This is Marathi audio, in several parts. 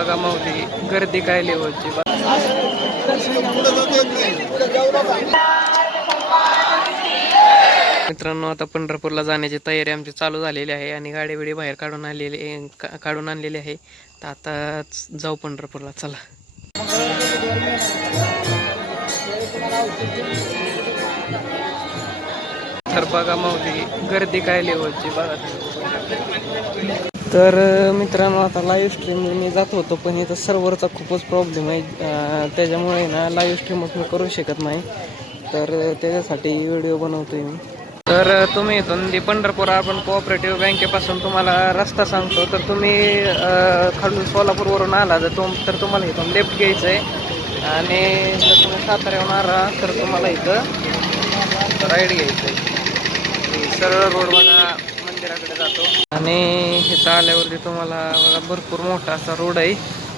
बघा माऊली गर्दी काय लेवलची मित्रांनो आता पंढरपूरला जाण्याची तयारी आमची चालू झालेली आहे आणि गाडी बिडी बाहेर काढून आलेली काढून आणलेली आहे. तर आता जाऊ पंढरपूरला चला. तर बघा माऊली गर्दी काय लेवलची बघा. तर मित्रांनो आता लाईव्ह स्ट्रीम मी जात होतो पण इथं सर्व्हरचा खूपच प्रॉब्लेम आहे. त्याच्यामुळे ना लाईव्ह स्ट्रीम मी करू शकत नाही. तर त्याच्यासाठी व्हिडिओ बनवतोय मी. तर तुम्ही इथून दी पंढरपूर अर्बन कोऑपरेटिव्ह बँकेपासून तुम्हाला रस्ता सांगतो. तर तुम्ही खालून सोलापूरवरून आला जर तुम तर तुम्हाला इथून लेफ्ट घ्यायचं आहे आणि जर तुम्ही साताऱ्याहून आला तर तुम्हाला इथं राईड घ्यायचं आहे सरळ रोड बघा मंदिराकडे जातो. आणि इथं आल्यावरती तुम्हाला बघा भरपूर मोठा असा रोड आहे.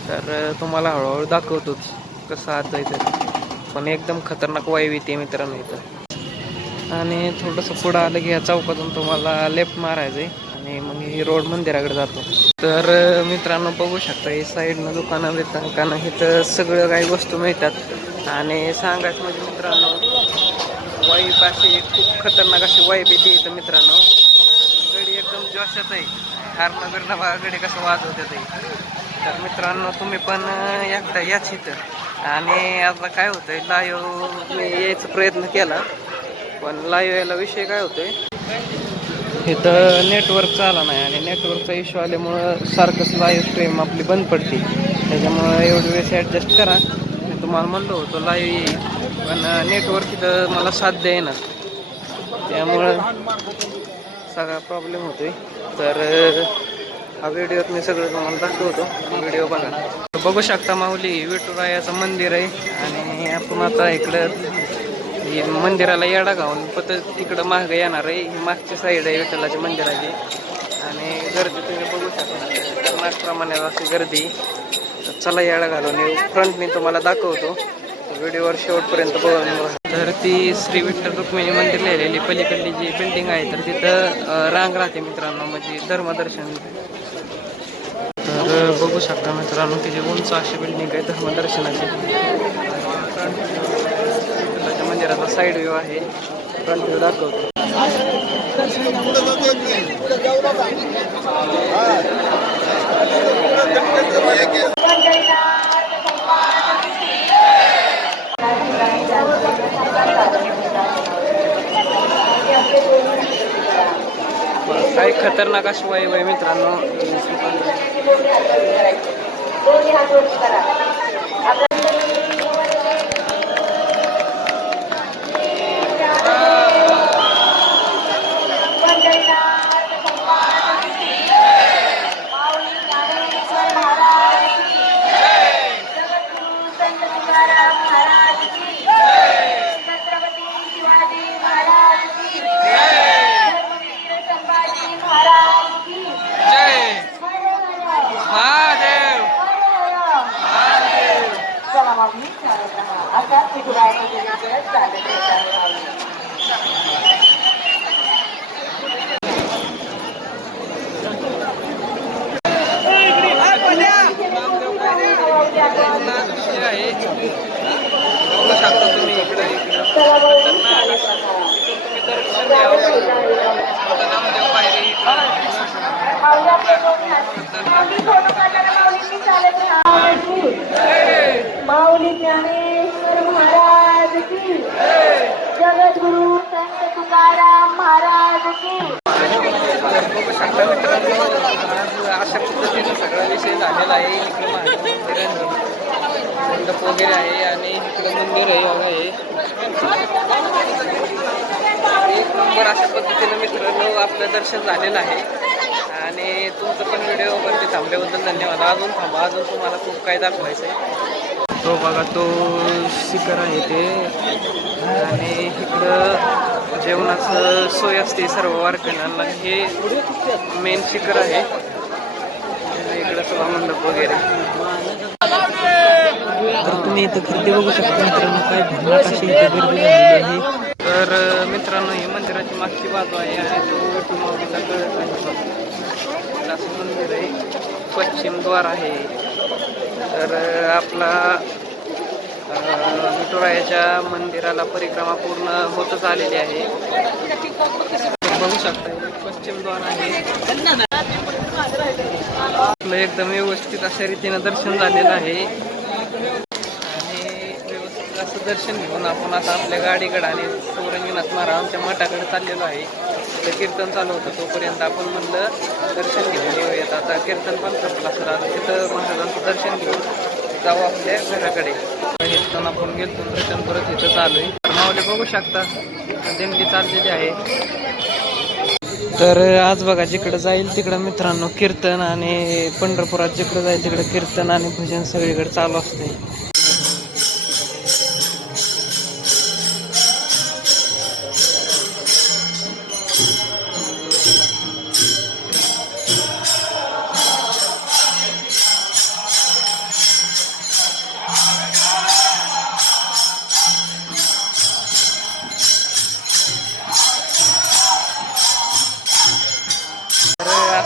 तर तुम्हाला हळूहळू दाखवतोच कसं आत जायचं पण एकदम खतरनाक वायवी ते मित्रांनो इथं. आणि थोडंसं पुढं आलं की या चौकातून तुम्हाला लेफ्ट मारायचं आहे. आणि मग ही रोड मंदिराकडे जातो. तर मित्रांनो बघू शकता ही साईडनं दुकानं बिकानं कारण इथं सगळं काही वस्तू मिळतात. आणि सांगायचं म्हणजे मित्रांनो वाईफ अशी खूप खतरनाक अशी वाईप येते इथं मित्रांनो. एकदम जोशात आहे. हारणं बिरणं कसं वाजवते आहे तर मित्रांनो तुम्ही पण एकदा याच इथं. आणि आता काय होतंय लाईव्ह मी यायचा प्रयत्न केला. पण लाईव्ह यायला विषय काय होतोय? इथं नेटवर्क चाला नाही आणि नेटवर्कचा इश्यू आल्यामुळं सारखंच लाईव्ह स्ट्रीम आपली बंद पडते. त्याच्यामुळं एवढी वेळेस ॲडजस्ट करा. मी तुम्हाला म्हणलो होतो लाईव्ह येईल पण नेटवर्क इथं मला साथ देईना त्यामुळं सगळा प्रॉब्लेम होतोय. तर हा व्हिडिओत मी सगळं तुम्हाला दाखवतो. व्हिडिओ बघा. बघू शकता माऊली विठुरायाचं मंदिर आहे. आणि आपण आता इकडं ही मंदिराला येडा घालून पत इकडं मागं येणार आहे. ही मागची साईड आहे विठ्ठलाच्या मंदिराची. आणि गर्दी तुम्ही बघू शकता. मागप्रमाणे अशी गर्दी चला येडा घालून फ्रंट मी तुम्हाला दाखवतो. व्हिडिओवर शेवटपर्यंत बघून तर ती श्री विठ्ठल रुक्मिणी मंदिर लिहिलेली पलीकडली जी बिल्डिंग आहे तर तिथं रांग राहते मित्रांनो म्हणजे धर्मदर्शन. तर बघू शकता मित्रांनो तिची उंच अशी बिल्डिंग आहे धर्मदर्शनाची. त्याच्या मंदिराचा साईड व्ह्यू आहे. फ्रंट व्ह्यू दाखवतो. काही खतरनाक अशी वाईब आहे मित्रांनो छत्रपती शिवाजी महाराज की धर्मवीर संभाजी महाराज की जय महादेव चला मग मी चालत राहा आता विठुरायाच्या देवीकडे चालत येतात दृश्य आहे बघू शकता तुम्ही इकडे इकडं चला मग मी चालत राहा तुम्ही दर्शन घ्यावं आता नामदेव पायरी माऊली आपले दोन हात. माऊली सोनं काढणाऱ्या माऊलींनी चालत राहा माऊली ज्ञानेश्वर महाराज की जगद्गुरु संत तुकाराम महाराज की. अशा पद्धतीने सगळा विषय झालेला आहे इकडे महादेव मंदिर आहे मंडप वगैरे आहे आणि इकडे मंदिर आहे बघा हे एक नंबर अशा पद्धतीनं मित्रांनो आपलं दर्शन झालेलं आहे आणि तुमचं पण व्हिडिओवरती थांबल्याबद्दल धन्यवाद. अजून थांबा अजून तुम्हाला खूप काही दाखवायचं आहे तो बघा तो शिखर आहे ते. आणि इकडं जेवणाचं सोय असते सर्व वारकऱ्यांना. हे मेन शिखर आहे. इकडं सभा मंडप वगैरे. तर तुम्ही इथं गर्दी बघू शकता मित्रांनो. काय भन्नाट अशी इथं गर्दी आहे. तर मित्रांनो ही मंदिराची मागची बाजू आहे आणि तो माऊलीचा कळस आहे. असं मंदिर आहे. पश्चिम द्वार आहे. तर आपला विठुरायाच्या मंदिराला परिक्रमा पूर्ण होतच आलेली आहे. बघू शकता पश्चिमद्वार पश्चिम द्वार आहे. आपलं एकदम व्यवस्थित अशा रीतीनं दर्शन झालेलं आहे. आणि व्यवस्थित असं दर्शन घेऊन आपण आता आपल्या गाडीकडे आणि सौरंगीनाथ महाराजांच्या मठाकडे चाललेलो आहे. तर कीर्तन चालू होतं तोपर्यंत आपण म्हणलं दर्शन घेऊन येऊयात. आता कीर्तन पण संपला सर आता तिथं महाराजांचं दर्शन घेऊन जाऊ आपल्या घराकडे. कीर्तन आपण गेलो दर्शन परत इथं चालू आहे. मावले बघू शकता दिंडी चाललेली आहे. तर आज बघा जिकडं जाईल तिकडं मित्रांनो कीर्तन आणि पंढरपुरात जिकडं जाईल तिकडं कीर्तन आणि भजन सगळीकडे चालू असते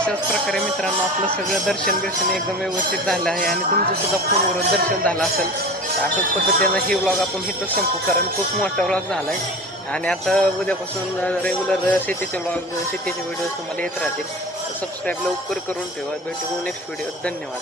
अशाच प्रकारे मित्रांनो आपलं सगळं दर्शन बिर्शन एकदम व्यवस्थित झालं आहे आणि तुमचं सुद्धा फोनवरून दर्शन झालं असेल तर अशाच पद्धतीनं हे व्लॉग आपण तर संपू कारण खूप मोठा व्लॉग झाला आहे आणि आता उद्यापासून रेग्युलर शेतीचे व्लॉग शेतीचे व्हिडिओ तुम्हाला येत राहतील. सबस्क्राईब लवकर करून ठेवा. भेटू नेक्स्ट व्हिडिओ धन्यवाद.